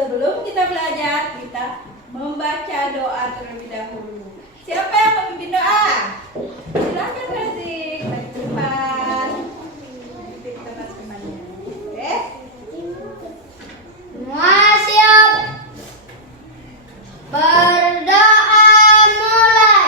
Sebelum kita belajar, kita membaca doa terlebih dahulu. Siapa yang memimpin doa? Silakan Razik, maju ke depan. Nanti teman-temannya. Oke? Semua siap. Berdoa mulai.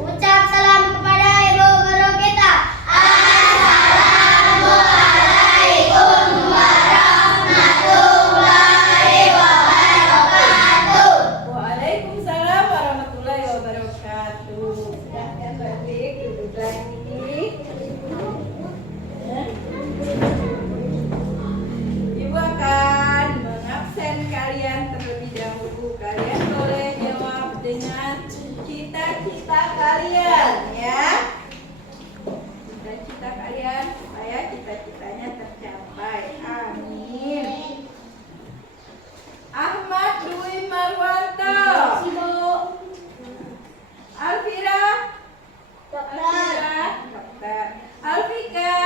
Ucap salam kepada ibu guru kita. Assalamualaikum warahmatullahi wabarakatuh. Waalaikumsalam warahmatullahi wabarakatuh. Silahkan Razik, duduk lagi. Ibu akan mengabsen kalian terlebih dahulu. Kalian boleh jawab dengan cita-cita kalian, ya. Cita-cita kalian supaya cita-citanya tercapai. Amin. Ahmad Dwi Marwanto. Alfira. Dokter. Alfika.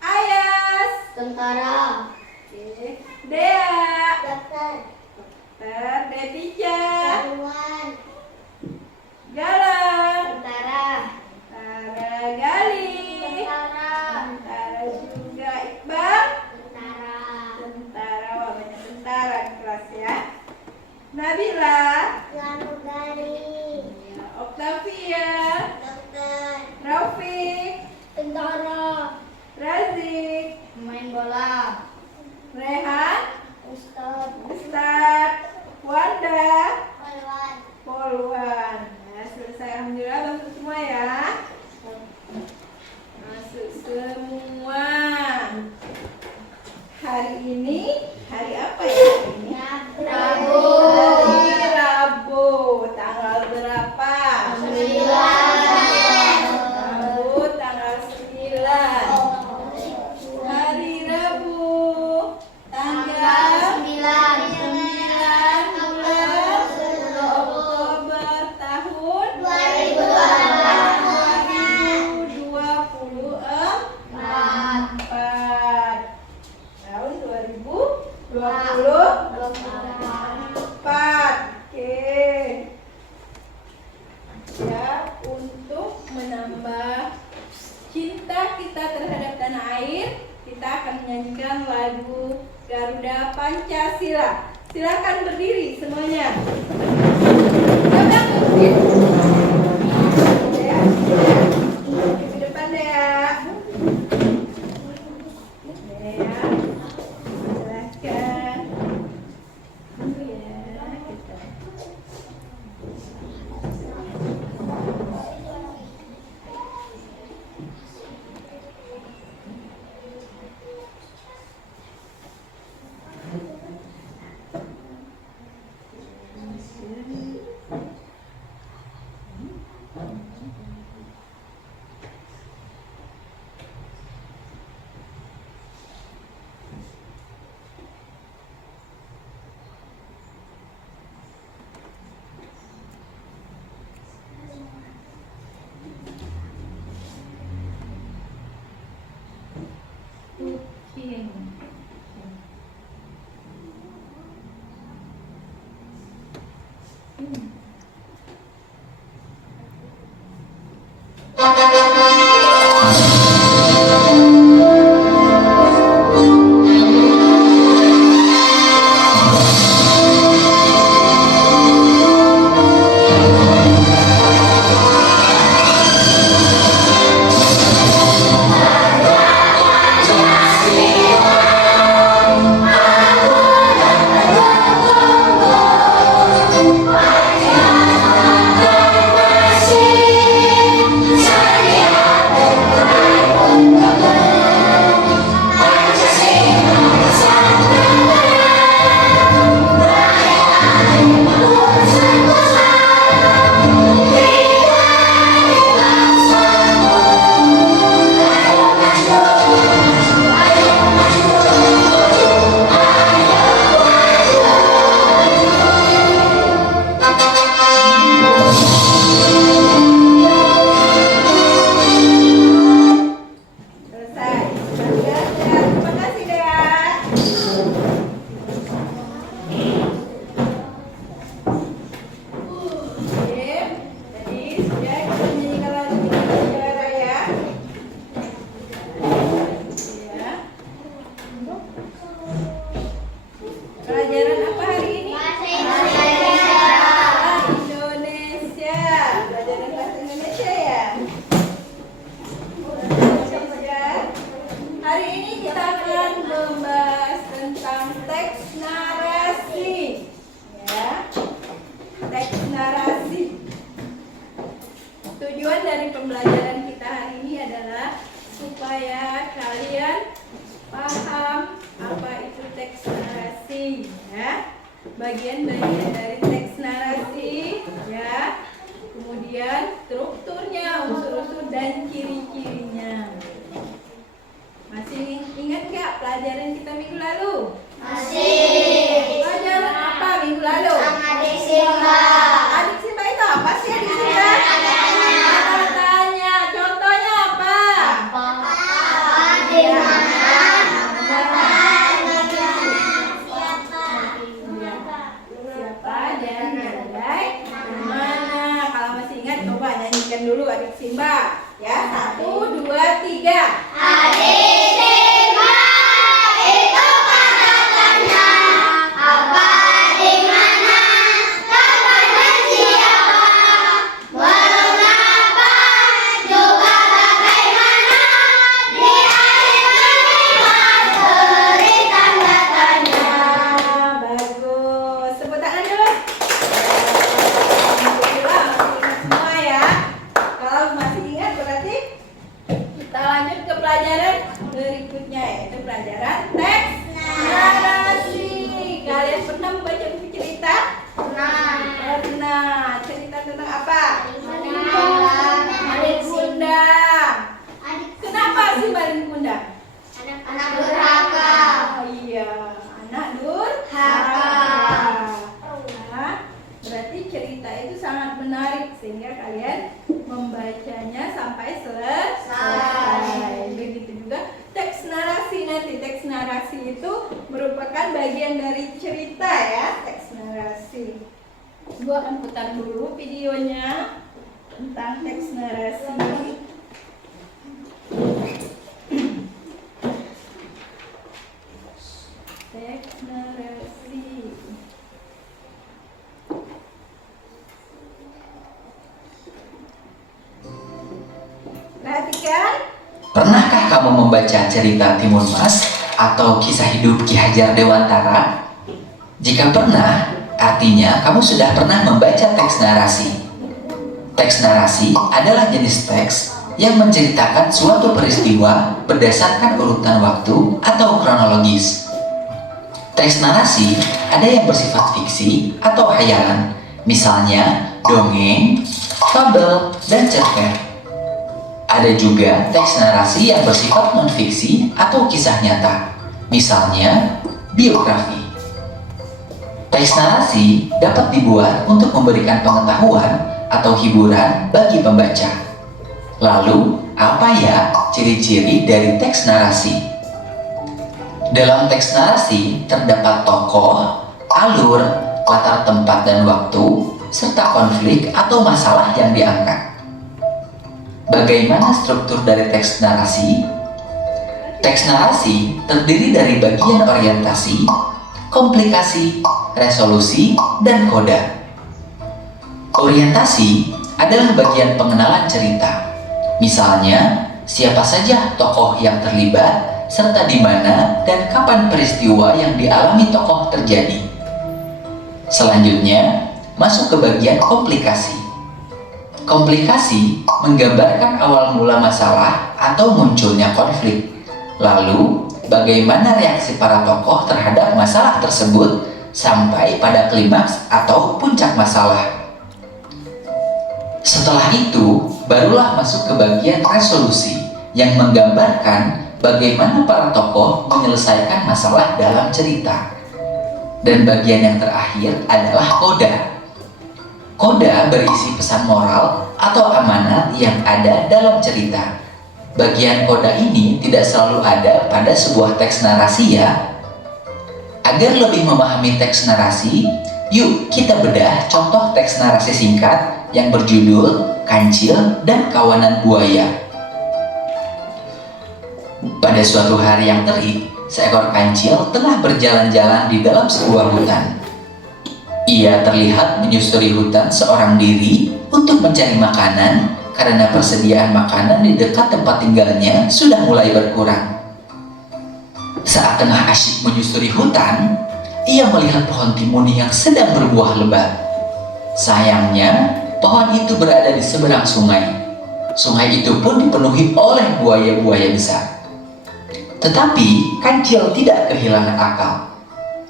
Ayas. Tentara. Oke. Dea. Dokter. Dokter. Detica. Galang. Tentara. Tara. Gali. Tentara juga. Iqbal. Tentara. Wah, banyak tentara di kelas ya. Nabila. Ya, Octavia. Raufik. Tentara. Razik. Main bola. Rehan. Ustaz. Wanda. Poluan. Ya, selesai. Alhamdulillah, masuk semua ya. Masuk semua. Hari ini hari apa ya? Hari ini? Rabu. Hari Rabu. Tanggal berapa? 9. Rabu tanggal 9. Hari Rabu tanggal 9 bulan Oktober tahun 2024. Tahun 2024. Oke. Ya, untuk menambah cinta kita terhadap tanah air, kita akan menyanyikan lagu Garuda Pancasila. Silakan berdiri semuanya. Siapa yang berdiri? Ya. Ke depan deh ya. Ya. Silakan. Ya, kita. supaya kalian paham apa itu teks narasi ya. Bagian-bagian dari teks narasi ya. Kemudian strukturnya, unsur-unsur dan ciri-cirinya. Masih ingat nggak pelajaran kita minggu lalu? Masih. Pelajaran apa minggu lalu? Adik Simba. Adik Simba itu apa sih adik Simba? Tanya. Contohnya apa? Di mana? Siapa dan gadai mana? Kalau masih ingat coba nyanyikan dulu adik Simba. Ya, 1, 2, 3. Adik Simba itu kata-katanya. Apa di mana? Kapan dan siapa? Mengapa? Juga bagaimana? Di akhir kalimat beri tanda tanya. Bagus. Tepuk tangan dulu. Alhamdulillah masih ingat semua ya. Kalau masih ingat berarti kita lanjut ke pelajaran berikutnya yaitu pelajaran teks narasi. Kalian pernah membaca buku cerita? Pernah. Cerita tentang apa? Malin Kundang. Kenapa sih Malin Kundang? Anak durhaka. Oh iya, anak durhaka. Nah, berarti cerita itu sangat menarik sehingga kalian membacanya sampai selesai. Begitu juga teks narasi nanti. Teks narasi itu merupakan bagian dari cerita ya, teks narasi. Gua akan putar dulu videonya tentang teks narasi. Teks narasi. Perhatikan. Pernahkah kamu membaca cerita Timun Mas atau kisah hidup Ki Hajar Dewantara? Jika pernah, artinya kamu sudah pernah membaca teks narasi. Teks narasi adalah jenis teks yang menceritakan suatu peristiwa berdasarkan urutan waktu atau kronologis. Teks narasi ada yang bersifat fiksi atau hayalan, misalnya dongeng, fabel, dan cerpen. Ada juga teks narasi yang bersifat non-fiksi atau kisah nyata, misalnya biografi. Teks narasi dapat dibuat untuk memberikan pengetahuan atau hiburan bagi pembaca. Lalu, apa ya ciri-ciri dari teks narasi? Dalam teks narasi terdapat tokoh, alur, latar tempat dan waktu, serta konflik atau masalah yang diangkat. Bagaimana struktur dari teks narasi? Teks narasi terdiri dari bagian orientasi, komplikasi, resolusi, dan koda. Orientasi adalah bagian pengenalan cerita. Misalnya, siapa saja tokoh yang terlibat, serta di mana dan kapan peristiwa yang dialami tokoh terjadi. Selanjutnya, masuk ke bagian komplikasi. Komplikasi menggambarkan awal mula masalah atau munculnya konflik. Lalu, bagaimana reaksi para tokoh terhadap masalah tersebut sampai pada klimaks atau puncak masalah. Setelah itu, barulah masuk ke bagian resolusi yang menggambarkan bagaimana para tokoh menyelesaikan masalah dalam cerita. Dan bagian yang terakhir adalah koda. Koda berisi pesan moral atau amanat yang ada dalam cerita. Bagian koda ini tidak selalu ada pada sebuah teks narasi ya. Agar lebih memahami teks narasi, yuk kita bedah contoh teks narasi singkat yang berjudul Kancil dan Kawanan Buaya. Pada suatu hari yang terik, seekor kancil tengah berjalan-jalan di dalam sebuah hutan. Ia terlihat menyusuri hutan seorang diri untuk mencari makanan karena persediaan makanan di dekat tempat tinggalnya sudah mulai berkurang. Saat tengah asyik menyusuri hutan, ia melihat pohon timun yang sedang berbuah lebat. Sayangnya, pohon itu berada di seberang sungai. Sungai itu pun dipenuhi oleh buaya-buaya besar. Tetapi Kancil tidak kehilangan akal.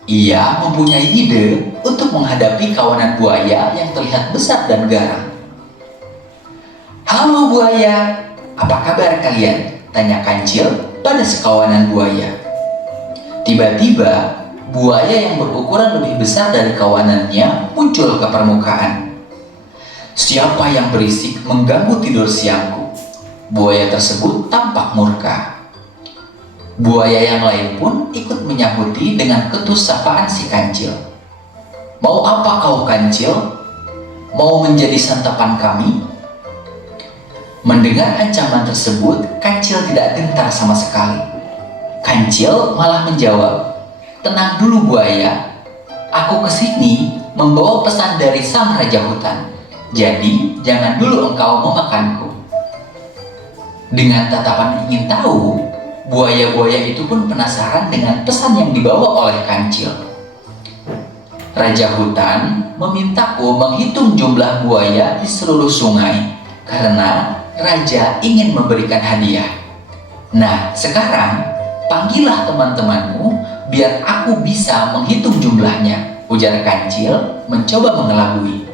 Ia mempunyai ide untuk menghadapi kawanan buaya yang terlihat besar dan garang. "Halo buaya, apa kabar kalian?" tanya Kancil pada sekawanan buaya. Tiba-tiba, buaya yang berukuran lebih besar dari kawanannya muncul ke permukaan. "Siapa yang berisik mengganggu tidur siangku?" Buaya tersebut tampak murka. Buaya yang lain pun ikut menyahuti dengan ketus sapaan si Kancil. "Mau apa kau, Kancil? Mau menjadi santapan kami?" Mendengar ancaman tersebut, Kancil tidak gentar sama sekali. Kancil malah menjawab, "Tenang dulu buaya, aku kesini membawa pesan dari sang raja hutan. Jadi jangan dulu engkau memakanku." Dengan tatapan ingin tahu, buaya-buaya itu pun penasaran dengan pesan yang dibawa oleh Kancil. Raja hutan memintaku menghitung jumlah buaya di seluruh sungai karena raja ingin memberikan hadiah. Nah, sekarang panggillah teman-temanmu biar aku bisa menghitung jumlahnya, ujar Kancil mencoba mengelabui.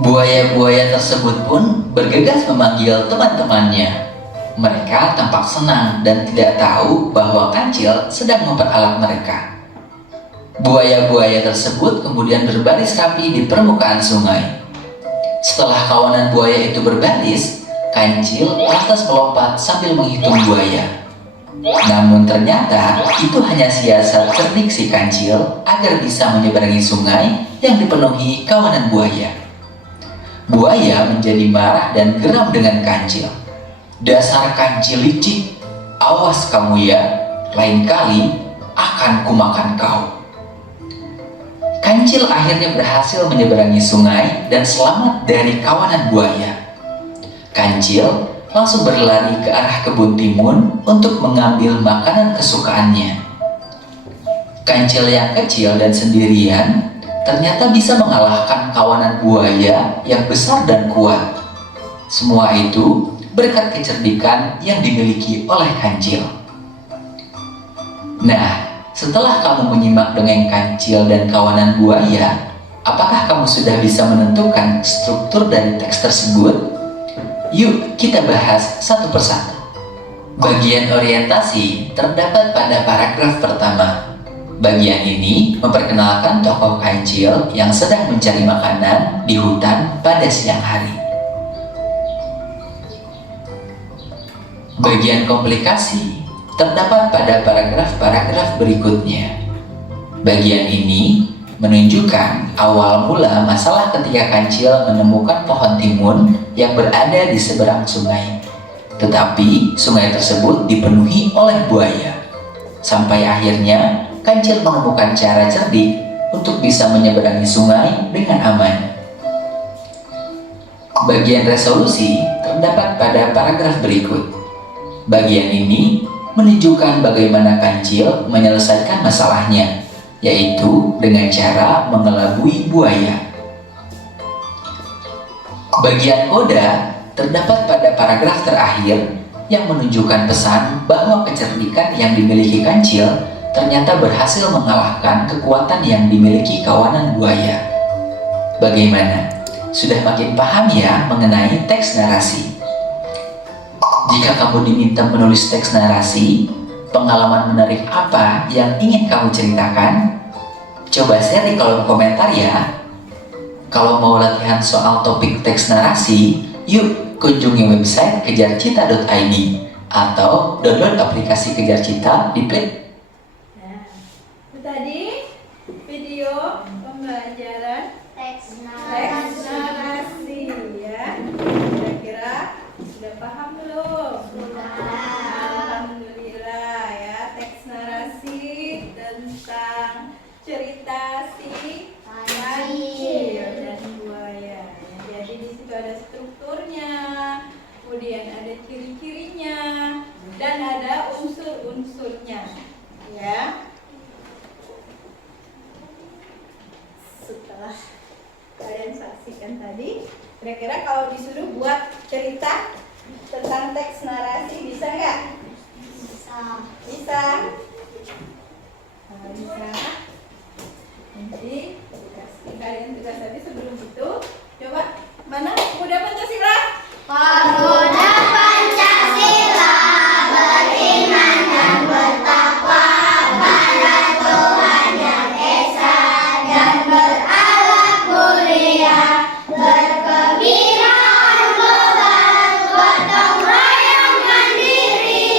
Buaya-buaya tersebut pun bergegas memanggil teman-temannya. Mereka tampak senang dan tidak tahu bahwa Kancil sedang memperalat mereka. Buaya-buaya tersebut kemudian berbaris rapi di permukaan sungai. Setelah kawanan buaya itu berbaris, Kancil lantas melompat sambil menghitung buaya. Namun ternyata itu hanya siasat cerdik si Kancil agar bisa menyeberangi sungai yang dipenuhi kawanan buaya. Buaya menjadi marah dan geram dengan Kancil. "Dasar Kancil licik, awas kamu ya, lain kali akan kumakan kau." Kancil akhirnya berhasil menyeberangi sungai dan selamat dari kawanan buaya. Kancil langsung berlari ke arah kebun timun untuk mengambil makanan kesukaannya. Kancil yang kecil dan sendirian ternyata bisa mengalahkan kawanan buaya yang besar dan kuat. Semua itu berkat kecerdikan yang dimiliki oleh Kancil. Nah, setelah kamu menyimak dongeng Kancil dan kawanan buaya, apakah kamu sudah bisa menentukan struktur dari teks tersebut? Yuk kita bahas satu persatu. Bagian orientasi terdapat pada paragraf pertama. Bagian ini memperkenalkan tokoh Kancil yang sedang mencari makanan di hutan pada siang hari. Bagian komplikasi terdapat pada paragraf-paragraf berikutnya. Bagian ini menunjukkan awal mula masalah ketika Kancil menemukan pohon timun yang berada di seberang sungai. Tetapi sungai tersebut dipenuhi oleh buaya. Sampai akhirnya Kancil menemukan cara cerdik untuk bisa menyeberangi sungai dengan aman. Bagian resolusi terdapat pada paragraf berikut. Bagian ini menunjukkan bagaimana Kancil menyelesaikan masalahnya, yaitu dengan cara mengelabui buaya. Bagian oda terdapat pada paragraf terakhir yang menunjukkan pesan bahwa kecerdikan yang dimiliki Kancil ternyata berhasil mengalahkan kekuatan yang dimiliki kawanan buaya. Bagaimana? Sudah makin paham ya mengenai teks narasi? Jika kamu diminta menulis teks narasi, pengalaman menarik apa yang ingin kamu ceritakan? Coba share di kolom komentar ya. Kalau mau latihan soal topik teks narasi, yuk kunjungi website kejarcita.id atau download aplikasi Kejar Cita di Play. Nah, itu tadi video pembelajaran Teks teks narasi. narasi ya. Kira-kira sudah paham belum? Sudah. Alhamdulillah ya, teks narasi tentang cerita si Kancil dan buaya. Ya, jadi di situ ada strukturnya, kemudian ada ciri-cirinya, dan ada unsur-unsurnya. Ya. Setelah kalian saksikan tadi, kira-kira kalau disuruh buat cerita tentang teks narasi, bisa nggak? Bisa. Bisa. Nah, bisa. Nanti dikasih kalian tugas tadi sebelum itu. Coba mana pemuda Pancasila? Pemuda Pancasila beriman dan bertakwa pada Tuhan Yang Esa dan berakhlak mulia, berkebiraan global, gotong royong mandiri,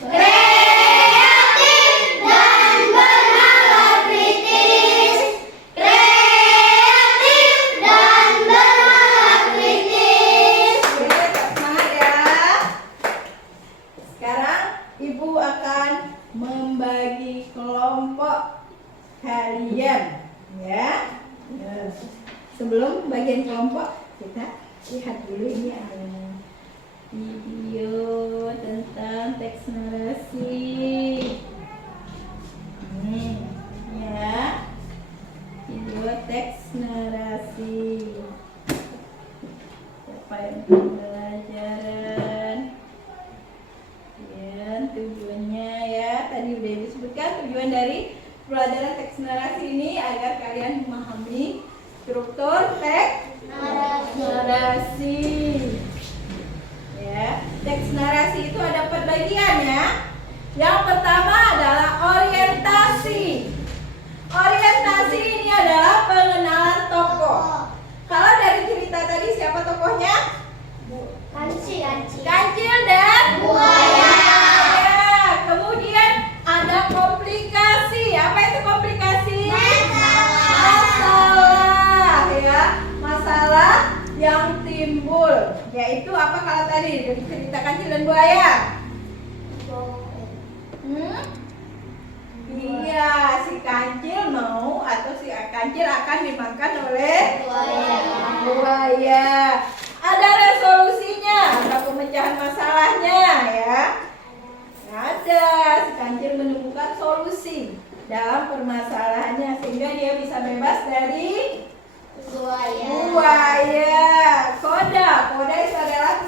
kreatif dan bernalar kritis, kreatif dan bernalar kritis. Oke, semangat ya. Sekarang Ibu akan membagi kelompok kalian ya. Nah, sebelum bagian kelompok kita lihat dulu ini ada video tentang teks narasi. Ya. Video teks narasi. Apa yang pembelajaran? Ya, tujuannya ya tadi udah disebutkan tujuan dari pelajaran teks narasi ini agar kalian memahami struktur teks narasi. Ya, teks narasi itu ada 4 bagian ya. Yang pertama adalah orientasi. Orientasi ini adalah pengenalan tokoh. Kalau dari cerita tadi siapa tokohnya? Kancil dan Buaya. Ya, kemudian ada komplikasi. Apa itu komplikasi? Masalah ya, masalah yang timbul. Yaitu apa kalau tadi dari cerita Kancil dan Buaya? Iya, si Kancil mau atau si Kancil akan dimakan oleh buaya. Ada resolusinya, ada pemecahan masalahnya ya. Ada, si Kancil menemukan solusi dalam permasalahannya sehingga dia bisa bebas dari buaya. Koda itu adalah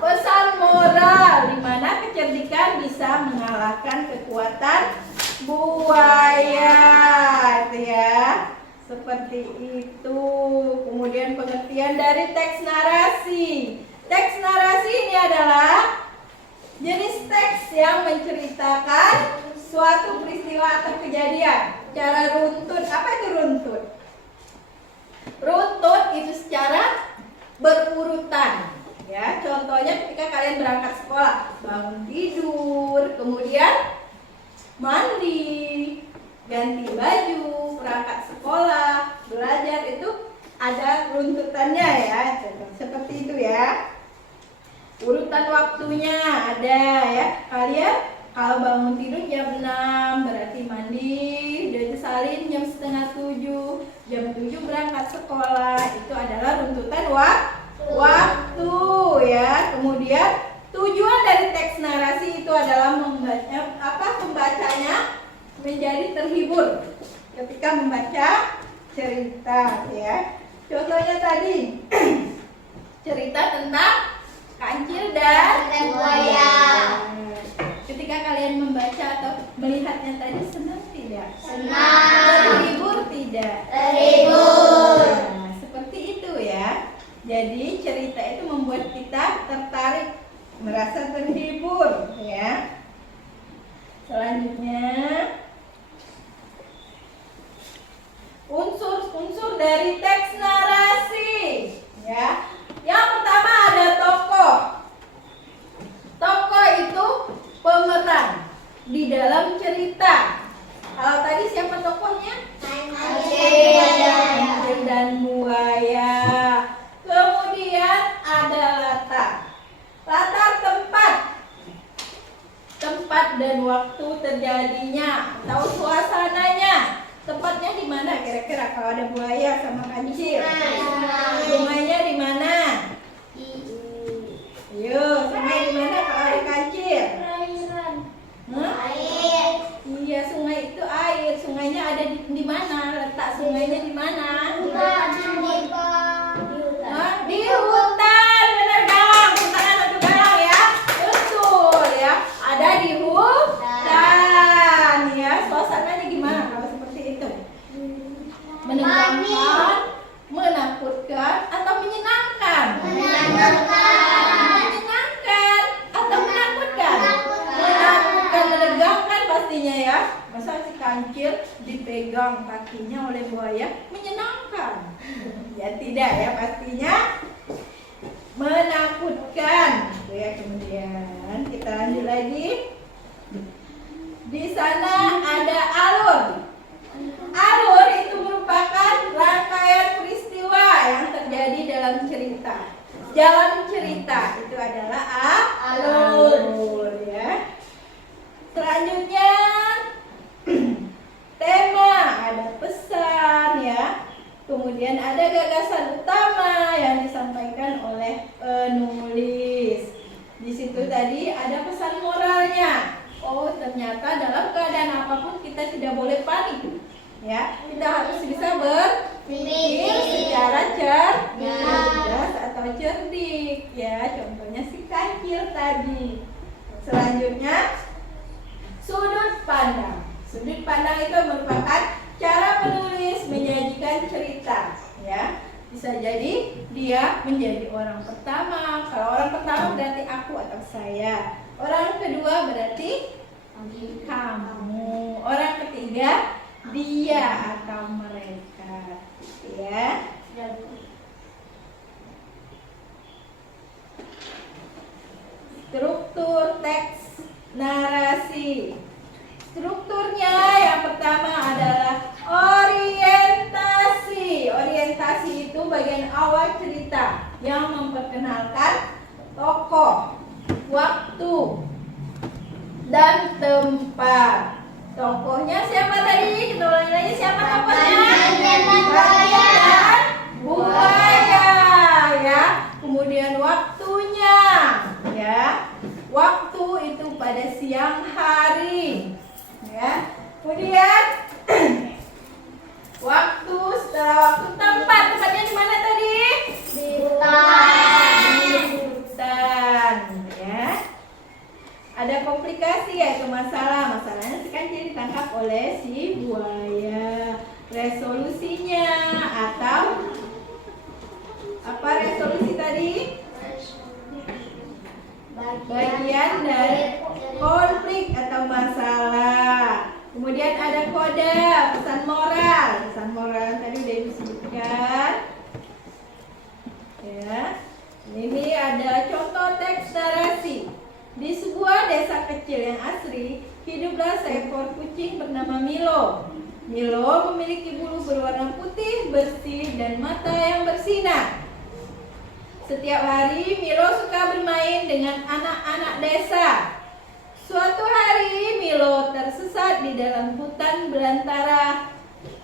pesan moral di mana kecerdikan bisa mengalahkan kekuatan buaya, itu ya. Seperti itu. Kemudian pengertian dari teks narasi. Teks narasi ini adalah jenis teks yang menceritakan suatu peristiwa atau kejadian. Cara runtut, apa itu runtut? Runtut itu secara berurutan. Ya, contohnya ketika kalian berangkat sekolah, bangun tidur, kemudian mandi, ganti baju, berangkat sekolah, belajar, itu ada runtutannya ya. Seperti itu ya. Urutan waktunya ada ya. Kalian kalau bangun tidur jam 6 berarti mandi, udah disalin jam 6:30, jam 7 berangkat sekolah. Itu adalah runtutan waktu ya. Kemudian tujuan dari teks narasi itu adalah pembacanya menjadi terhibur ketika membaca cerita ya. Contohnya tadi cerita tentang Kancil dan Buaya. Ketika kalian membaca atau melihatnya tadi senang tidak? Senang. Terhibur tidak? Terhibur. Nah, seperti itu ya. Jadi cerita itu membuat kita tertarik, merasa terhibur ya. Selanjutnya unsur-unsur dari teks narasi ya. Yang pertama ada tokoh. Tokoh itu pemeran di dalam cerita. Kalau tadi siapa tokohnya? Kancil dan Buaya. Kemudian ada latar tempat dan waktu terjadinya atau suasananya. Tempatnya di mana kira-kira kalau ada buaya sama kancil? Sungainya di mana? Ayo, sungai di mana kalau ada kancil? Iya, sungai itu air. Sungainya ada di mana? Letak sungainya di mana? Di hutan, benar galang. dipegang kakinya oleh buaya menyenangkan? Ya tidak ya, pastinya menakutkan. Gitu ya. Kemudian kita lanjut lagi. Di sana ada alur. Alur itu merupakan rangkaian peristiwa yang terjadi dalam cerita. Jalan cerita itu adalah alur ya. Selanjutnya tema, ada pesan ya. Kemudian ada gagasan utama yang disampaikan oleh penulis. Di situ tadi ada pesan moralnya. Oh, ternyata dalam keadaan apapun kita tidak boleh panik. Ya, kita harus bisa berpikir secara cerdas atau cerdik ya. Contohnya si kancil tadi. Selanjutnya sudut pandang. Sudut pandang itu merupakan cara penulis menyajikan cerita ya. Bisa jadi dia menjadi orang pertama. Kalau orang pertama berarti aku atau saya. Orang kedua berarti kamu. Orang ketiga dia atau mereka. Ya. Struktur teks narasi. Strukturnya yang pertama adalah orientasi. Orientasi itu bagian awal cerita yang memperkenalkan tokoh, waktu, dan tempat. Tokohnya siapa tadi? Kita ulangi lagi, siapa tokohnya? Buaya dan buaya ya. Kemudian waktunya ya. Waktu itu pada siang hari ya. Kemudian waktu, setelah waktu, tempat. Tempatnya di mana tadi? Di hutan. Di hutan ya. Ada komplikasi yaitu masalah. Masalahnya si kancil ditangkap oleh si buaya. Resolusinya atau apa resolusi tadi? Bagian dari konflik atau masalah. Kemudian ada kode, pesan moral. Pesan moral tadi udah disebutkan. Ya. Ini ada contoh teks narasi. Di sebuah desa kecil yang asri, hiduplah seekor kucing bernama Milo. Milo memiliki bulu berwarna putih, bersih, dan mata yang bersinar. Setiap hari Milo suka bermain dengan anak-anak desa. Suatu hari Milo tersesat di dalam hutan belantara.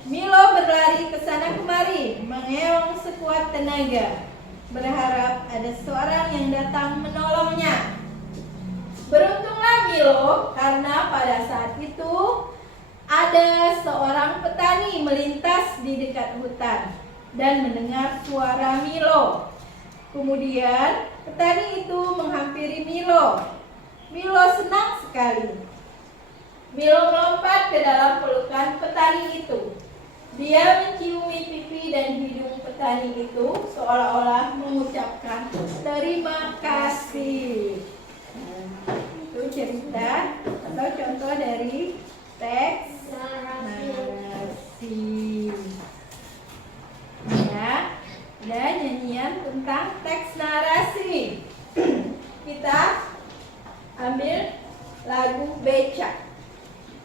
Milo berlari ke sana kemari, mengeong sekuat tenaga, berharap ada seorang yang datang menolongnya. Beruntunglah Milo karena pada saat itu ada seorang petani melintas di dekat hutan dan mendengar suara Milo. Kemudian petani itu menghampiri Milo. Milo senang sekali. Milo melompat ke dalam pelukan petani itu. Dia menciumi pipi dan hidung petani itu seolah-olah mengucapkan terima kasih. Itu cerita atau contoh dari teks narasi. Ya, ada nyanyian tentang teks narasi. Kita ambil lagu Becak.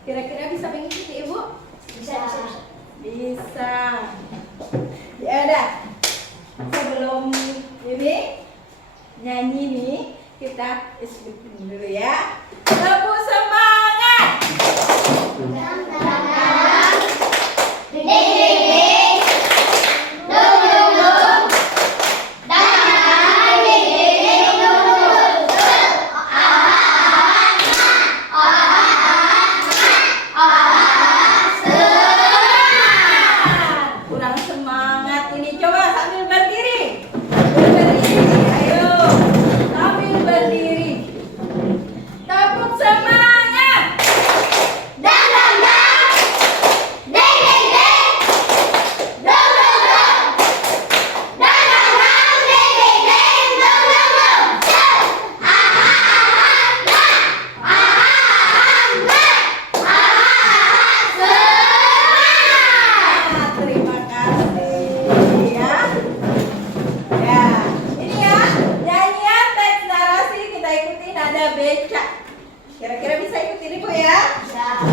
Kira-kira bisa mengikuti Ibu? Bisa. Ya udah. Sebelum ini nyanyi nih, kita ikutin dulu ya. Tepuk semangat. Kurang semangat ini, coba sambil berdiri. Ayo, sambil berdiri. Tepuk semangat. Dan ada becak. Kira-kira bisa ikutin Ibu ya? Bisa.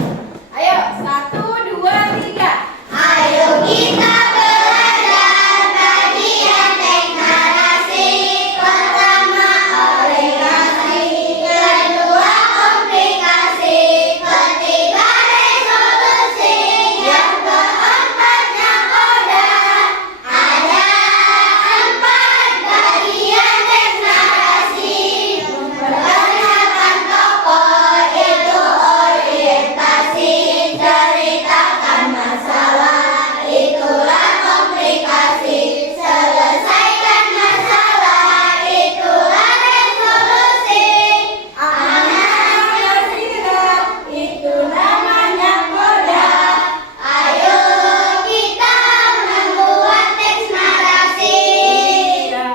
Ayo, 1, 2, 3. Ayo kita belajar bagian teks narasi. Pertama orientasi, kedua komplikasi, ketiga resolusi, yang keempatnya koda. Ada 4 bagian teks narasi. Memperkenalkan tokoh itu orientasi, ceritakan masalah itulah komplikasi, selesaikan masalah itulah resolusi. Anak bersirat itu namanya koda. Ayo kita membuat teks narasi. Ya,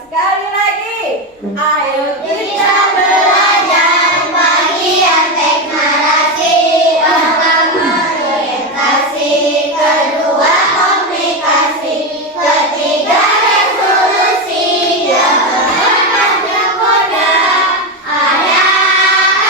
sekali lagi. Ayo Kita belajar bagian teks narasi. Pertama orientasi, kedua komplikasi, ketiga resolusi, yang keempatnya koda. Ada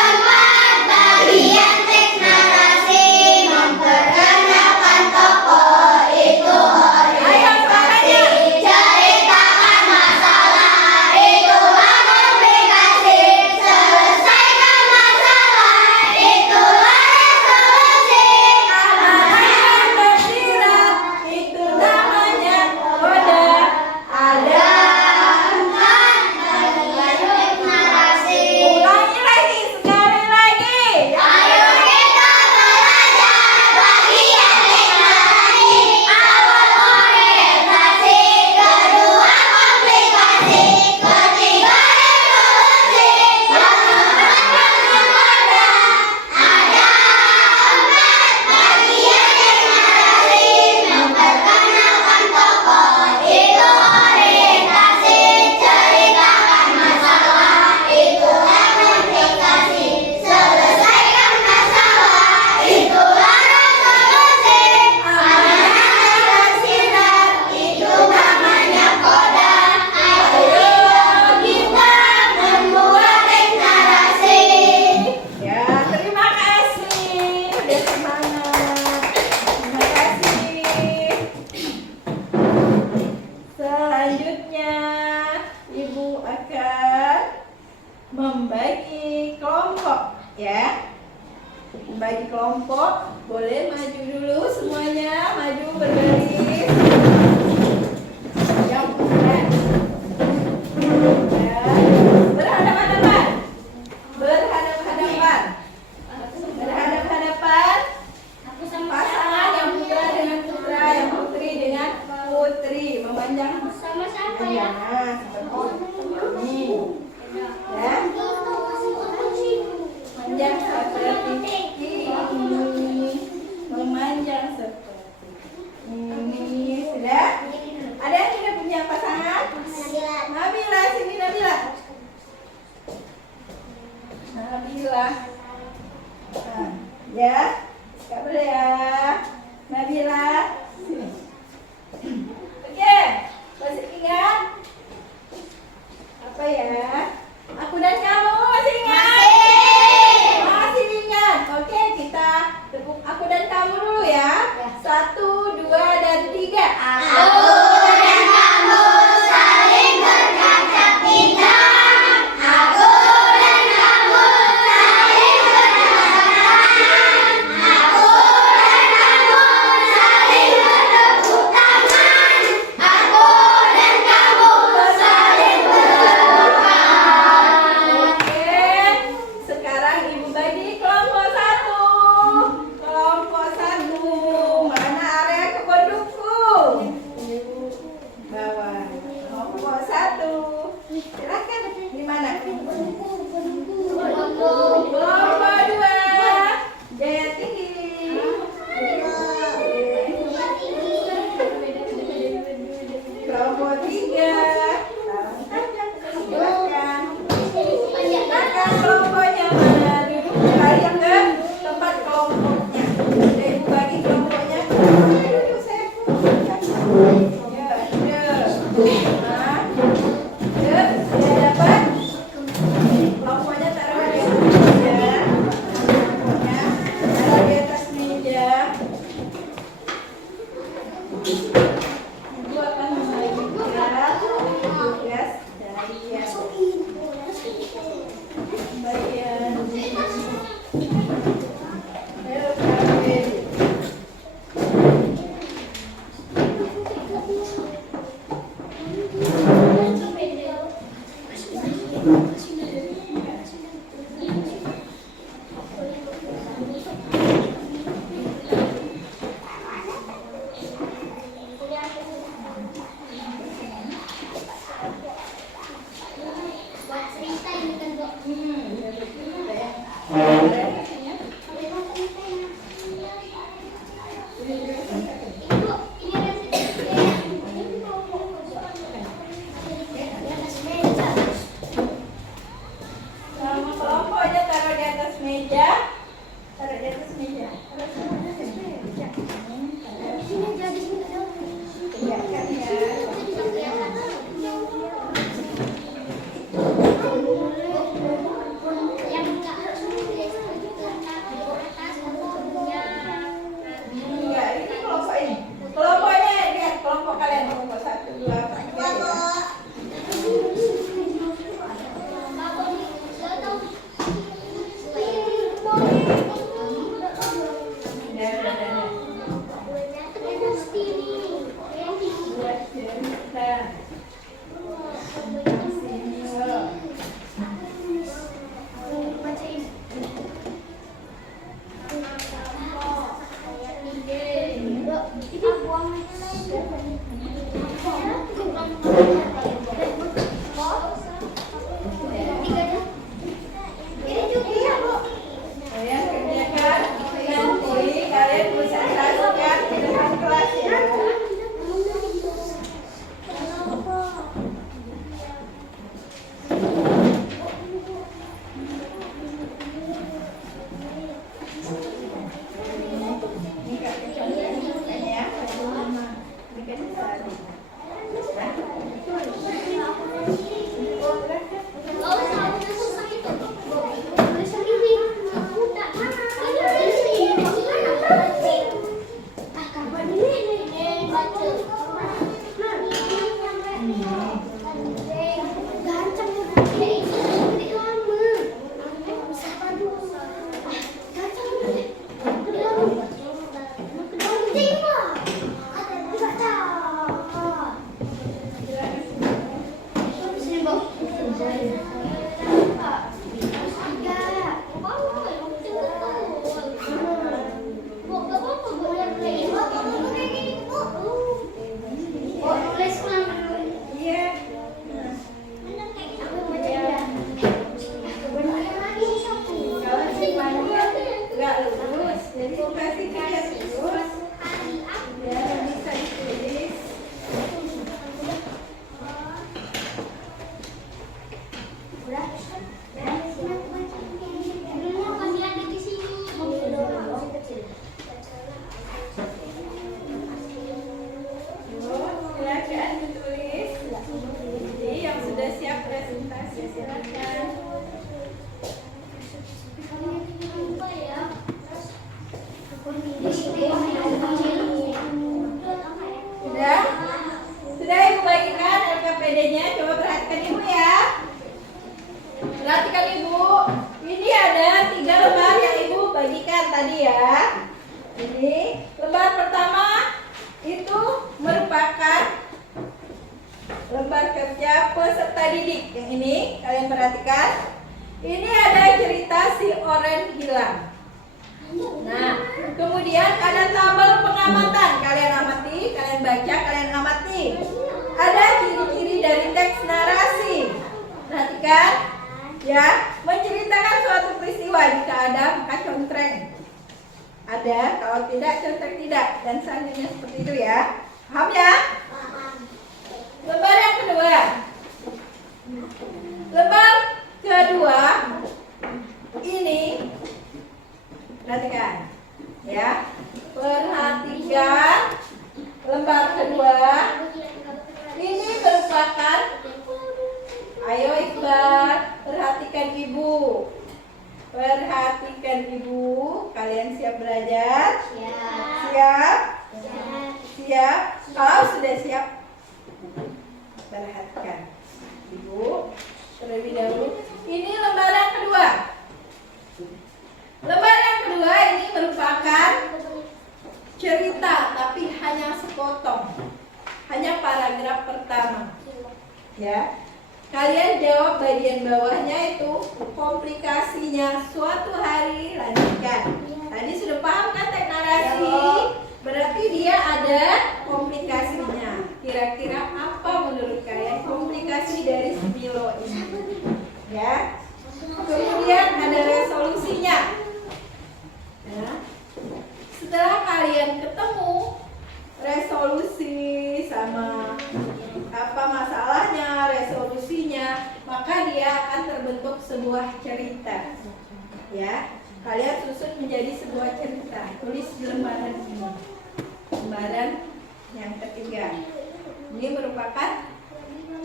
4 bagian teks narasi. Memperkenalkan tokoh itu orientasi, ceritakan masalah itulah komplikasi, selesaikan masalah itulah resolusi. Anak bersirat itu namanya koda. Ada 4 bagian teks narasi. ulangi lagi, sekali lagi. Ayo kita belajar bagian teks narasi. Awal orientasi, kedua komplikasi, ketiga resolusi, yang keempatnya koda. Ada 4 bagian teks narasi. Memperkenalkan tokoh itu orientasi, ceritakan masalah itulah komplikasi, selesaikan masalah itulah resolusi. Anak bersirat itu namanya koda. Ayo kita membuat teks narasi. Ya, terima kasih. Udah semangat. Terima kasih. Selanjutnya, Ibu akan membagi kelompok ya. Membagi kelompok, boleh maju dulu semuanya, maju berbaris. Yang putra. Ya, berhadapan-hadapan. Berhadapan-hadapan. Berhadapan-hadapan. Pasangan yang putra dengan putra, yang putri dengan putri, memanjang Sama-sama ya. ya. Seperti ini. Ya, memanjang seperti ini. Memanjang seperti ini. Sudah? Ada yang sudah punya pasangan? Nabila, sini Nabila. Nabila. Nah, ya, kabar ya. Nabila. Sini. Oke, masih ingat? Apa ya? Aku dan kamu masih ingat? Masih ingat. Oke, kita tepuk aku dan kamu dulu ya. 1, 2, dan 3. Aku dan kamu saling berkaca pindah. Aku dan kamu saling berkaca. Aku dan kamu saling bertepuk tangan. Aku dan kamu saling berpelukan. Oke, meja. Taruh di atas meja. Taruh semuanya di meja. Iya kan ya. Enggak, ini kelompok ini. Kelompoknya lihat kelompok kalian kelompok 1, 2, 3 ya. Kalian kerjakan nanti kalian presentasikan di depan kelas ya. Sudah Ibu bagikan LKPD-nya, coba perhatikan Ibu ya. Perhatikan Ibu, ini ada 3 lembar yang Ibu bagikan tadi ya. Ini lembar pertama itu merupakan lembar kerja peserta didik. Yang ini kalian perhatikan. Ini ada cerita si oren hilang. Nah, kemudian ada tabel pengamatan. Kalian amati, kalian baca, kalian amati. Ada ciri-ciri dari teks narasi. Perhatikan, ya, menceritakan suatu peristiwa. Jika ada, maka contreng. Ada, kalau tidak, contreng tidak. Dan selanjutnya seperti itu ya. Paham ya? Lembar yang kedua. Lembar kedua ini. Perhatikan, ya. Perhatikan lembar kedua. Ini merupakan, ayo Iqbal, perhatikan Ibu. Perhatikan Ibu. Kalian siap belajar? Siap? Siap? Kalau sudah siap, perhatikan Ibu. Terlebih dahulu, ini lembar yang kedua. Lembar yang kedua ini merupakan cerita, tapi hanya sepotong, hanya paragraf pertama. Ya, kalian jawab bagian bawahnya itu komplikasinya suatu hari lanjutkan. Tadi sudah paham kan teks narasi? Berarti dia ada komplikasinya. Kira-kira apa menurut kalian komplikasi dari Milo ini? Ya. Kemudian ada resolusinya. Ya. Setelah kalian ketemu resolusi sama apa masalahnya, resolusinya, maka dia akan terbentuk sebuah cerita. Ya. Kalian susun menjadi sebuah cerita. Tulis di lembaran ini. Lembaran yang ketiga. Ini merupakan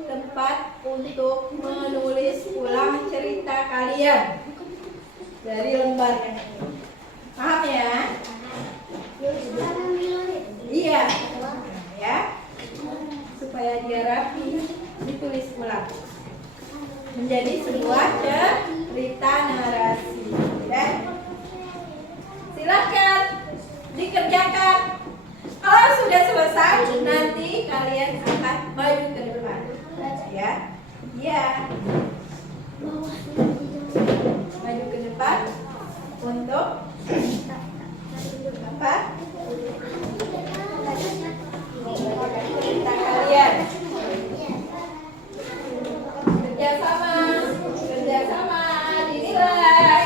tempat untuk menulis ulang cerita kalian dari lembar yang ini. Paham ya? Iya. Ya. Supaya dia rapi, ditulis ulang menjadi sebuah cerita narasi. Ya. Silakan dikerjakan. Kalau sudah selesai, nanti kalian akan maju ke depan. Ya, ya. Maju ke depan untuk apa? Membacakan cerita kalian. Kerjasama dinilai.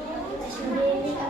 Ini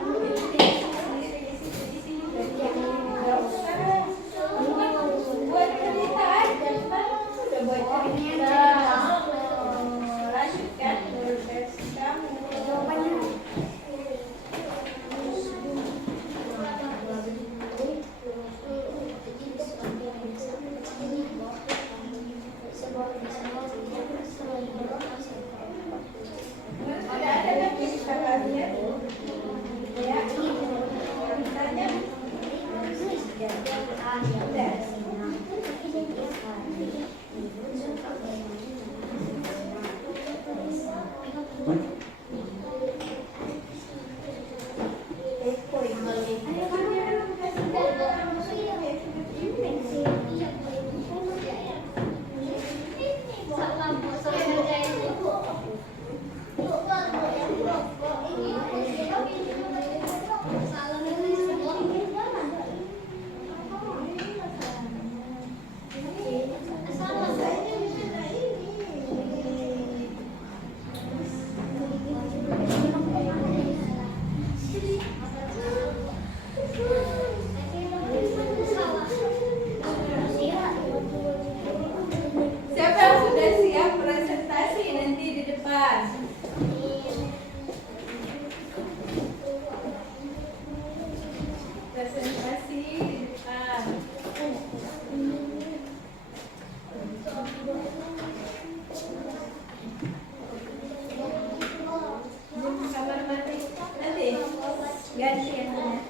Ganti yang punya.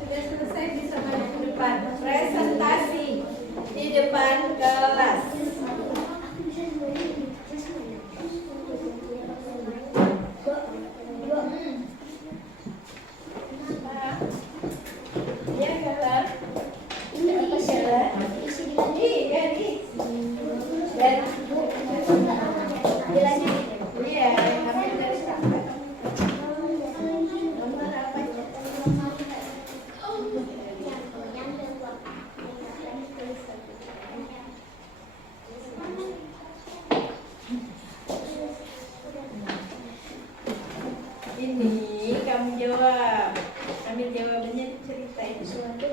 Sudah selesai bisa maju ke depan. Presentasi di depan kelas. Ya, gambar. Ini apa gambar? Iya, nih. Dan iya, ambil dari sana. Nomor apa? Ini kamu jawab. Ambil jawabannya, ceritain sesuatu.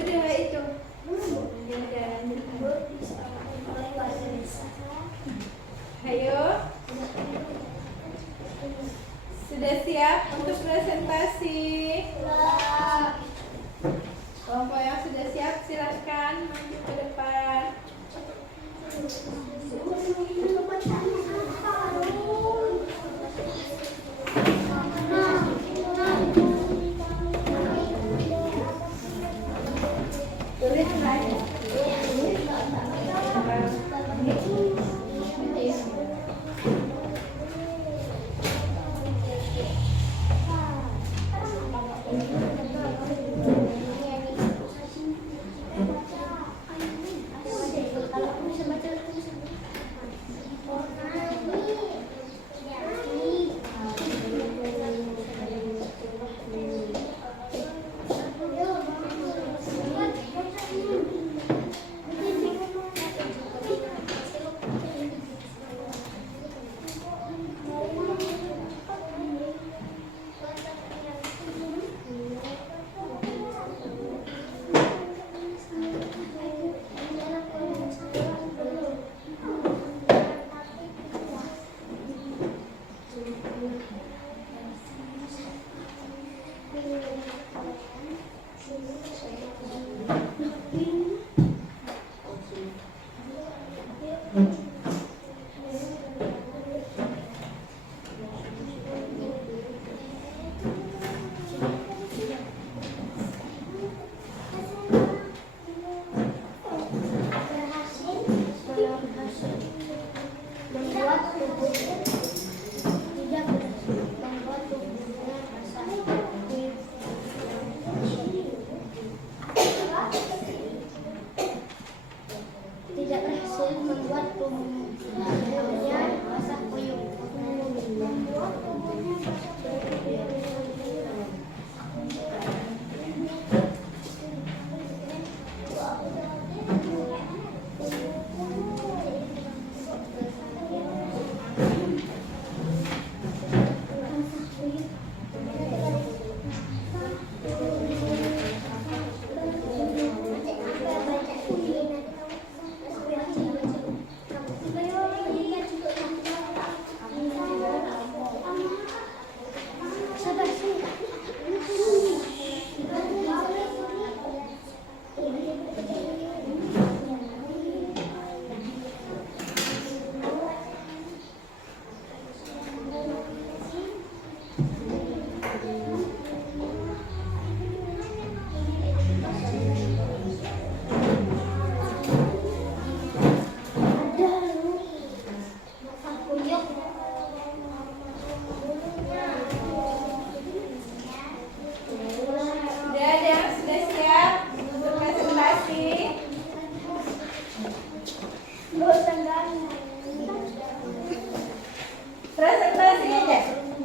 Udah itu. Ayo. Sudah siap untuk presentasi? Kelompok yang sudah siap silakan maju ke depan. Tulis saya. Tidak berhasil membuat tubuhnya basah kuyup. Membuat tubuhnya basah kuyup.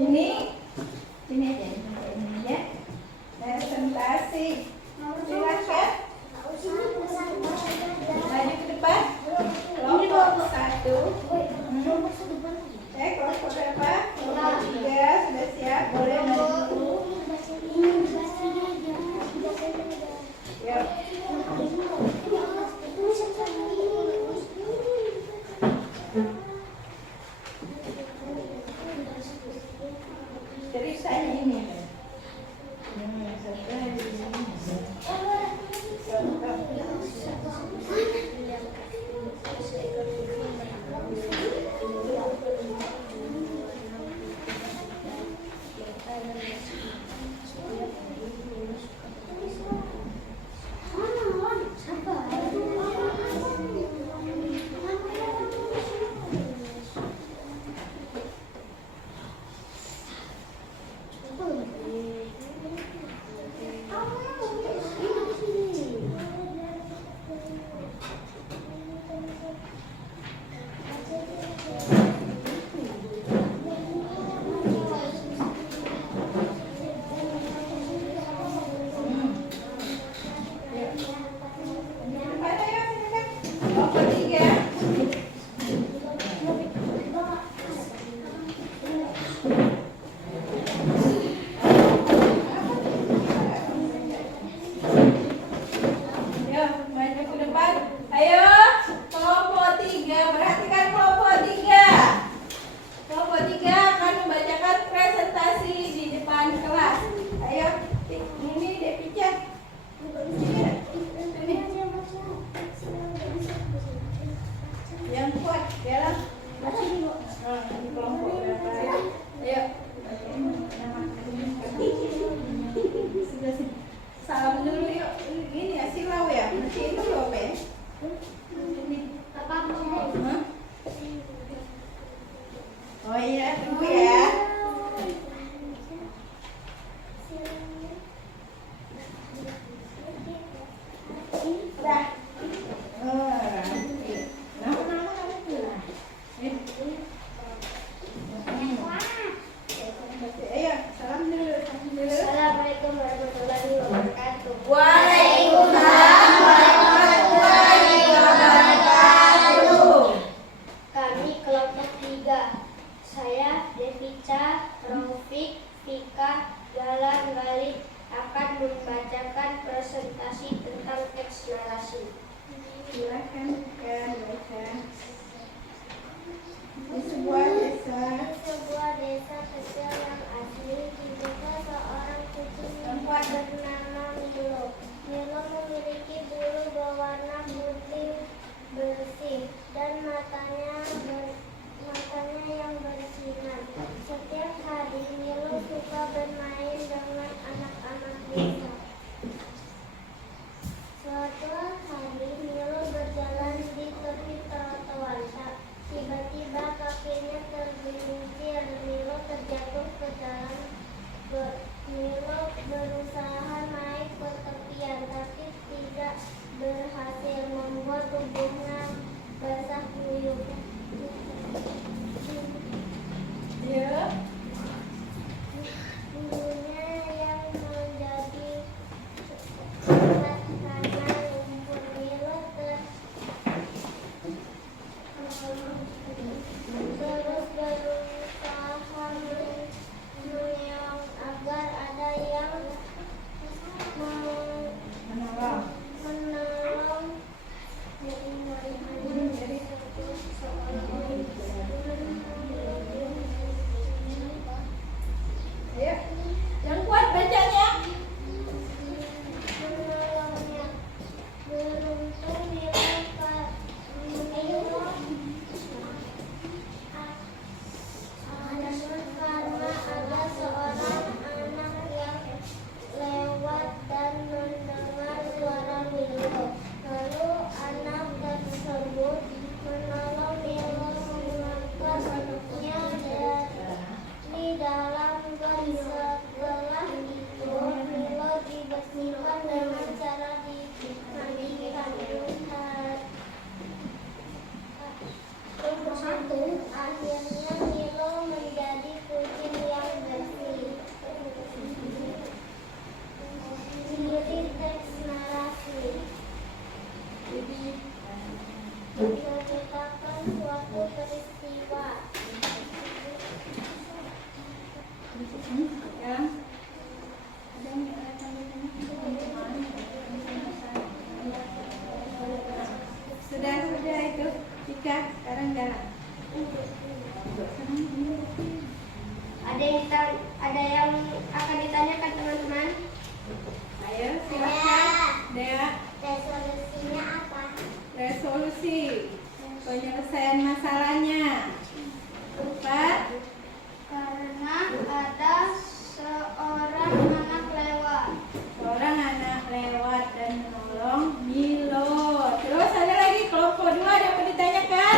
Ini aja, ini aja. Presentasi. Silakan. Maju ke depan. Kelompok 1. Kelompok berapa? Kelompok 3 sudah siap. Boleh maju. Yuk. Ceritanya ini. Kelompok 3. Yuk, maju ke depan. Ayo, kelompok 3. Perhatikan kelompok 3. Kelompok 3 akan membacakan presentasi di depan kelas. Ayo, ini Depica. Yang kuat, jalan. Di kelompok berapa? Ayo. Salam dulu yuk. Ini ya silau ya. Masih itu loh, Be. Hah? Oh iya, tunggu ya. Udah. Ayo, salam dulu. Assalamualaikum warahmatullahi wabarakatuh. Waalaikumsalam warahmatullahi wabarakatuh. Kami kelompok 3. Saya Devica, Raufik, Vika, Galan, Galih akan membacakan presentasi tentang teks narasi. Silakan baca. Di sebuah desa. Sebuah desa kecil yang asli hiduplah seorang kucing yang bernama Milo. Milo memiliki bulu berwarna putih bersih dan matanya yang bersinar. Setiap hari Milo suka bermain dengan anak-anak desa. Suatu hari Milo berjalan di tepi trotoar. Tiba-tiba kakinya Ya. Ada yang sudah itu Ika, sekarang jalan. Ada yang akan ditanyakan teman-teman? Ayo silakan. Dea, Resolusinya apa? resolusi penyelesaian masalahnya. 4. Karena ada seorang anak lewat. Seorang anak lewat dan menolong Milo. Terus ada lagi kelompok 2 ada yang mau ditanyakan?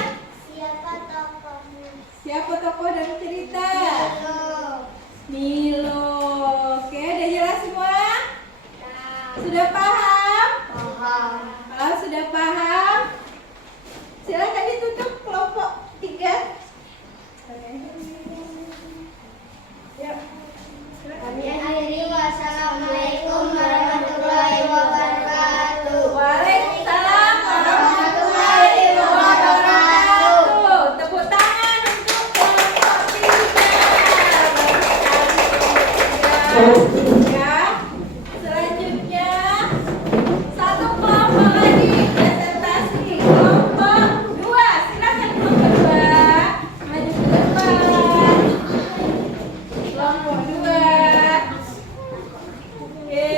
Siapa tokohnya? Siapa tokoh dalam cerita? Milo. Milo. Oke, udah jelas semua? Nah, Sudah paham? paham. Kalau sudah paham, silakan ditutup kelompok 3. Oke. Yuk. Kami akhiri wassalamualaikum warahmatullahi wabarakatuh. Waalaikumsalam warahmatullahi wabarakatuh. Tepuk tangan untuk kelompok 3. Ya. Selanjutnya satu kelompok lagi presentasi. Kelompok 2. Silakan kelompok 2. Maju ke depan. Kelompok 2. Oke,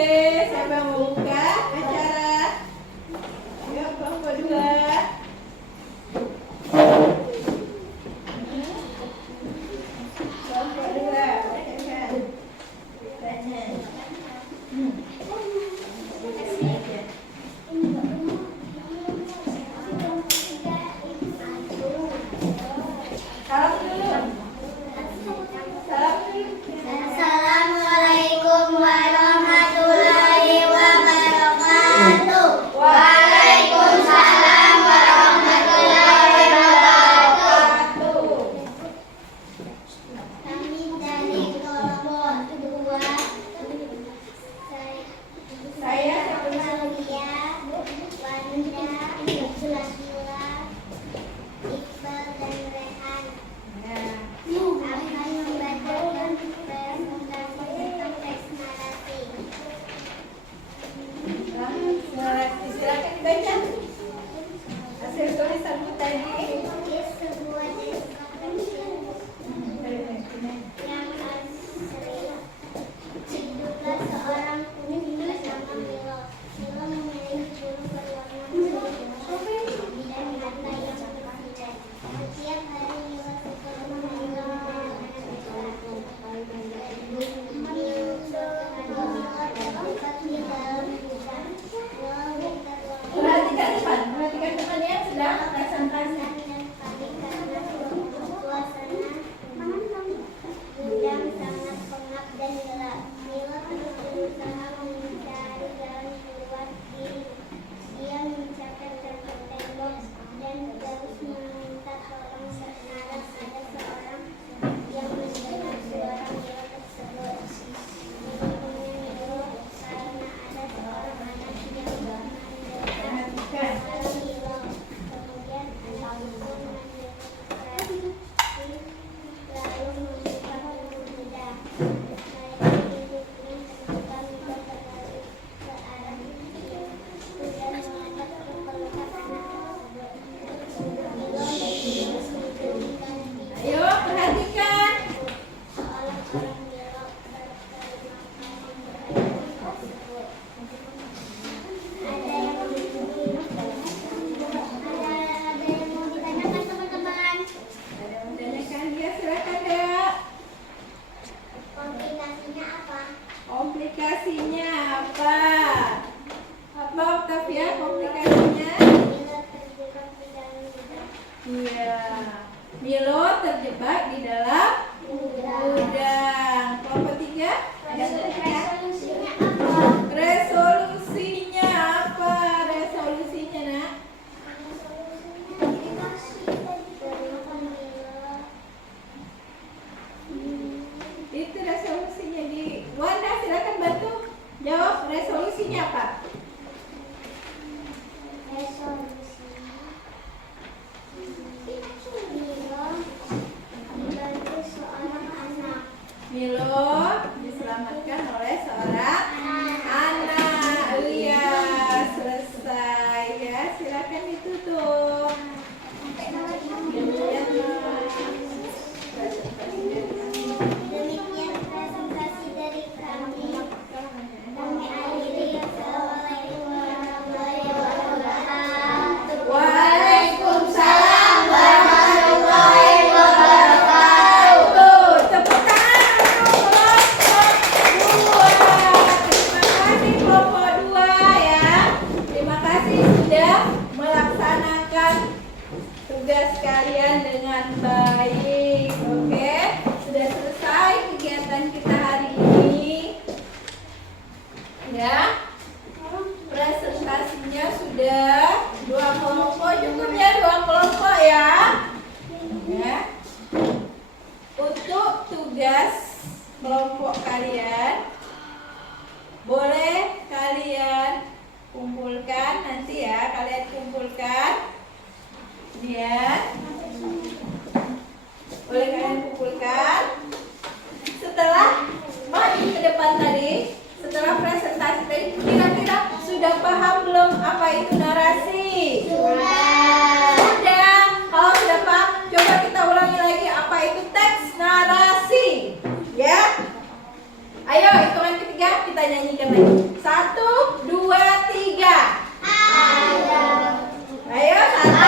siapa yang mau buka acara? Ayo kelompok 2. Kelompok 2, bacakan. Baca. Salam dulu. Salam dulu. Assalamualaikum warahmatullahi wabarakatuh. Waalaikumsalam warahmatullahi wabarakatuh. Kami dari kelompok 2. Saya Aulia, Wanda, Nasila, Iqbal dan Rehan Nah, akan membacakan presentasi tentang teks narasi. silakan dibaca hasil tulisanmu tadi. Di sebuah desa kecil yang asri, hiduplah seorang kucing bernama Milo. Milo memiliki bulu berwarna biru dan mata yang bersinar. Setiap hari Milo suka memanggil Milo terlibat di dalam hutan. Milo minta Perhatikan teman ya, sedang presentasi. dan pagi karena suasana gudang sangat pengap dan gelap. Milo terus berusaha mencari jalan keluar diri. Dia mencapai tembok dan terus meminta tolong senaras ada seorang yang mendengar suara Milo tersebut. Menemui Milo karena ada seorang anak yang mendekat Perhatikan. Milo. Kemudian anak itu mendekat lalu membuka pintu gudang. Mereka duduknya ketika Milo berbalik ke arah itu dan mengangkat kepelukar anak tersebut. Milo menunjukkan Ayo perhatikan. seolah-olah Milo berterima kasih tersebut. Ada yang mau ditanyakan teman-teman? Ada yang menanyakan dia, silakan ya. Komplikasinya apa? Komplikasinya apa? Apa Octavia komplikasinya? Milo terjebak di dalam gudang. Iya. Milo terjebak di dalam gudang. Kelompok 3. Ada yang bertanya? Resolusinya apa? Resolusinya apa? Resolusinya nak? Berikan Milo. Itu resolusinya di Wanda, silakan bantu jawab resolusinya apa? Resolusinya Milo dibantu seorang anak. Milo tugas kelompok kalian. Boleh kalian kumpulkan nanti ya, kalian kumpulkan. Ya. Boleh kalian kumpulkan. Setelah maju ke depan tadi, setelah presentasi tadi, kira-kira sudah paham belum apa itu narasi? Sudah. Kalau sudah paham, coba kita ulangi lagi apa itu teks narasi. Ya. Ayo, hitungan ketiga kita nyanyikan lagi. 1, 2, 3. Ayo, 1,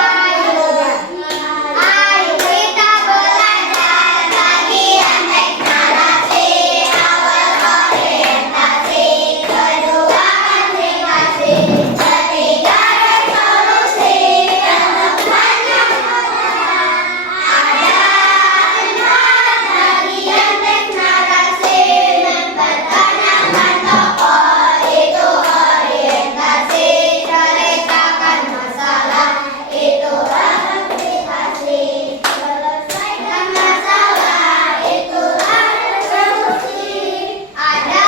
2, 3. Ayo kita belajar bagian teks narasi. Awal orientasi, kedua aplikasi, ketiga resolusi, keempatnya penerapan. Ada 4 bagian teks narasi. Memperkenalkan tokoh itu orientasi, ceritakan masalah itulah aplikasi, selesaikan masalah itulah resolusi. Ada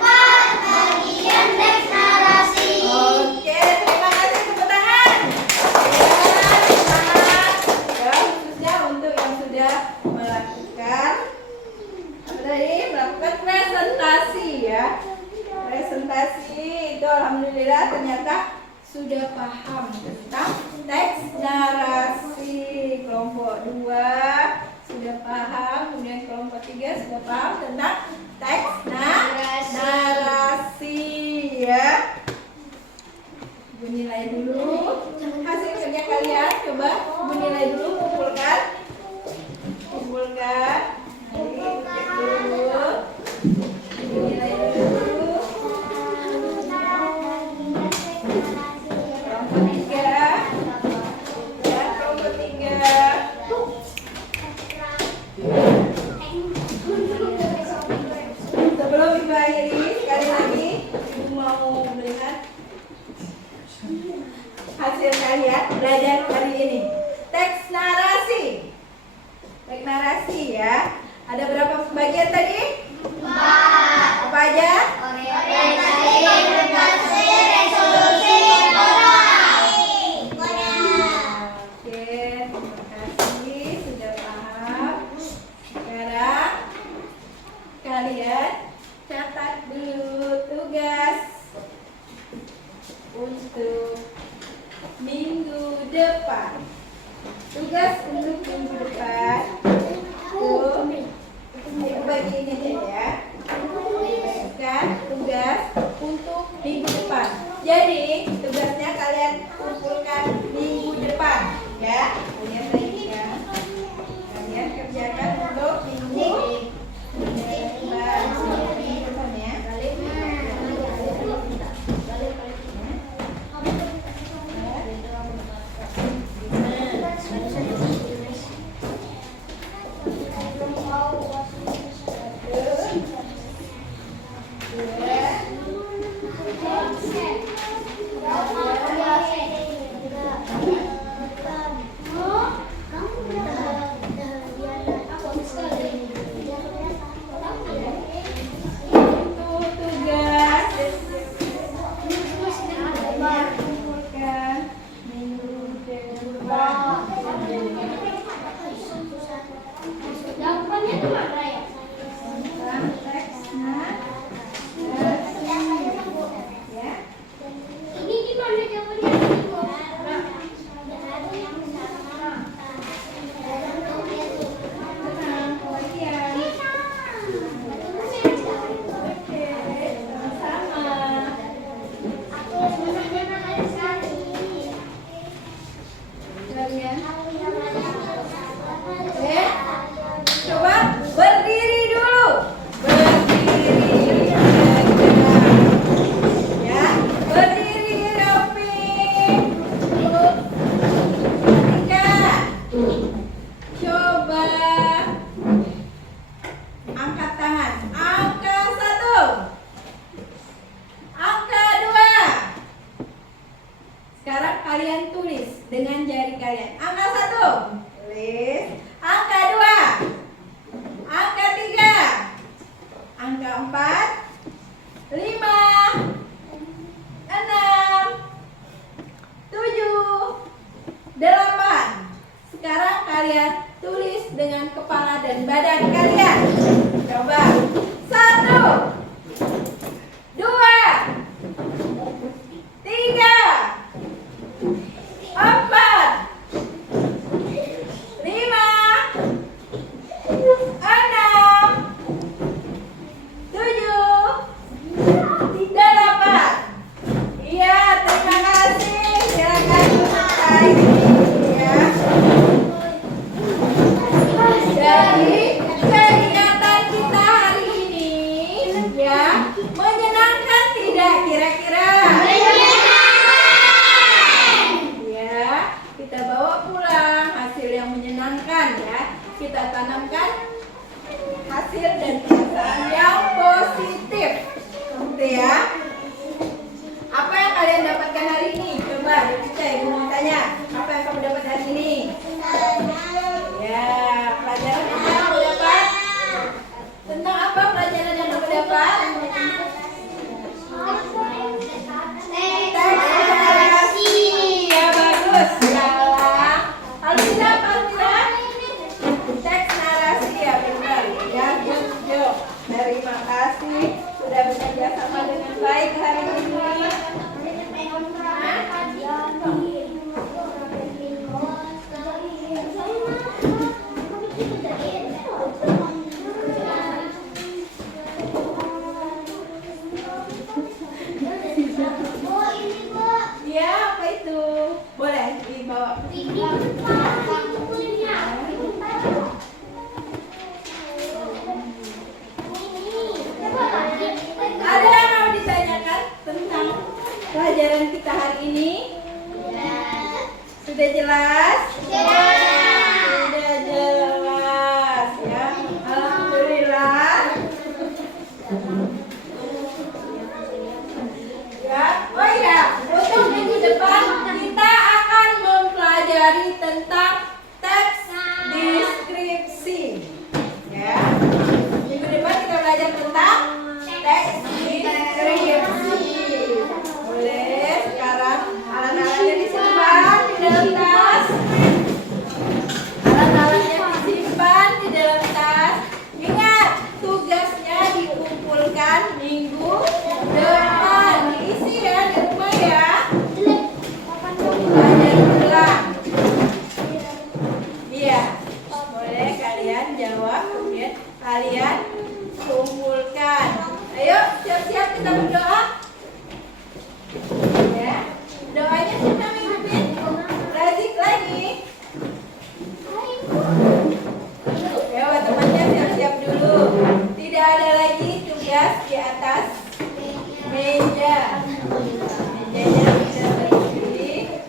4 bagian teks narasi. Oke, terima kasih, tepuk tangan. Ya, semangat. Ya, khususnya untuk yang sudah melakukan apa tadi? Melakukan presentasi ya. Presentasi itu alhamdulillah ternyata sudah paham tentang teks narasi. Kelompok 2 sudah paham, kemudian kelompok 3 sudah paham tentang teks narasi ya. Ibu nilai dulu hasil kerja kalian, coba Ibu nilai dulu, kumpulkan. Nanti cek dulu. Ibu nilai dulu. Kelompok 3 ya, kelompok 3. Sebelum Ibu akhiri, sekali lagi Ibu mau melihat hasil kalian belajar hari ini. Teks narasi. Teks narasi ya. Ada berapa bagian tadi? 4. Apa aja? Orientasi, presentasi, resolusi, moral. Oke, terima kasih sudah paham. Sekarang kalian catat dulu tugas untuk minggu depan. Tugas untuk minggu depan. Tuh, Ibu bagi ini aja ya. Kan? dengan kepala dan badan kalian. Coba. 1, 2, 3, 4, 5, 6, 7, 8. Iya, terima kasih. Silakan mulai ya. Jadi kegiatan kita hari ini ya menyenangkan tidak kira-kira? Ya, kita bawa pulang hasil yang menyenangkan ya. Kita tanamkan hasil dan perasaan yang positif. Gitu ya. Apa yang kalian dapatkan hari ini? Coba Devita, ibu mau tanya. Apa yang kamu dapat hari ini? Ya, pelajaran apa yang kamu dapat? Tentang apa pelajaran yang kamu dapat? Teks narasi. Ya, bagus. Ya. Alvira, apa Alvira? Teks narasi ya, benar. Ya, good. Terima kasih sudah bekerja sama dengan baik hari ini. Ya, apa itu? Boleh dibawa. Ada yang mau ditanyakan tentang pelajaran kita hari ini? Sudah jelas? Sudah jelas ya. Alhamdulillah. Ya, oh iya, untuk minggu depan kita akan mempelajari tentang teks deskripsi. Ya, minggu depan kita belajar tentang teks deskripsi. Boleh sekarang alat-alatnya disimpan di dalam tas. Alat-alatnya disimpan di dalam tas. Ingat, tugasnya dikumpulkan minggu depan. Diisi ya di rumah ya. Belajar ulang. Iya, boleh kalian jawab, kemudian kalian kumpulkan. Ayo, siap-siap kita berdoa. Ya, doanya siapa yang mimpin? Razik lagi. Ya, temannya siap-siap dulu. Tidak ada lagi tugas di atas meja. Mejanya sudah berdiri.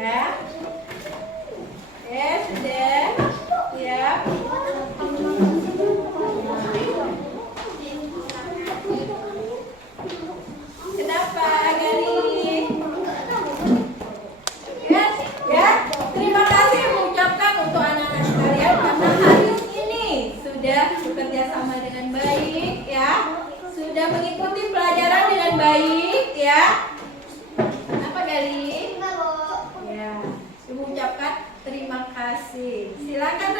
Ya. Ya, sudah. Siap. Kenapa, Gali? Ya, terima kasih mengucapkan untuk anak-anak sekalian karena hari ini sudah bekerja sama dengan baik ya. Sudah mengikuti pelajaran dengan baik ya. Apa, Gali? Ya, mengucapkan terima kasih. Silakan